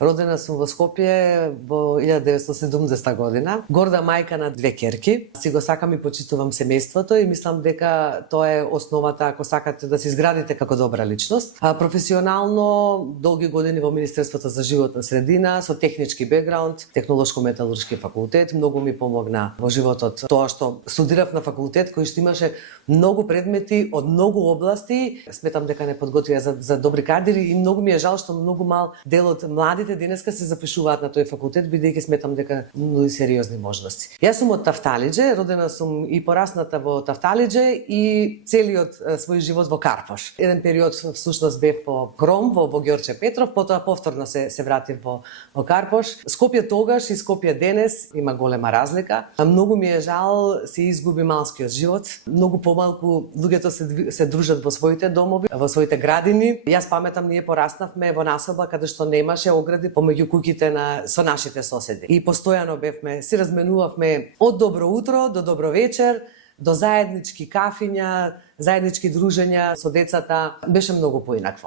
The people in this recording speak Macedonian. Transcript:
Родена сум во Скопје во 1970 година. Горда мајка на две ќерки. Си го сакам и почитувам семејството и мислам дека тоа е основата ако сакате да се изградите како добра личност. Професионално долги години во Министерството за животна средина со технички бекграунд, технолошко-металуршки факултет, многу ми помогна во животот тоа што студирав на факултет кој што имаше многу предмети од многу области. Сметам дека не подготвија за добри кадри и многу ми е жал што многу мал дел од младите денеска се запишуваат на тој факултет, бидејќи сметам дека многу сериозни можности. Јас сум од Тафталиџе, родена сум и порасната во Тафталиџе и целиот свој живот во Карпош. Еден период всушност бев во Кром, во Ѓорче Петров, потоа повторно се вратив во Карпош. Скопје тогаш и Скопје денес има голема разлика. Многу ми е жал се изгуби малскиот живот. Многу помалку луѓето се дружат во своите домови, во своите градини. Јас паметам, ние пораснавме во населба каде што немаше огради помеѓу куќите со нашите соседи. И постојано си разменувавме од добро утро до добро вечер, до заеднички кафиња, заеднички дружења со децата. Беше многу поинакво.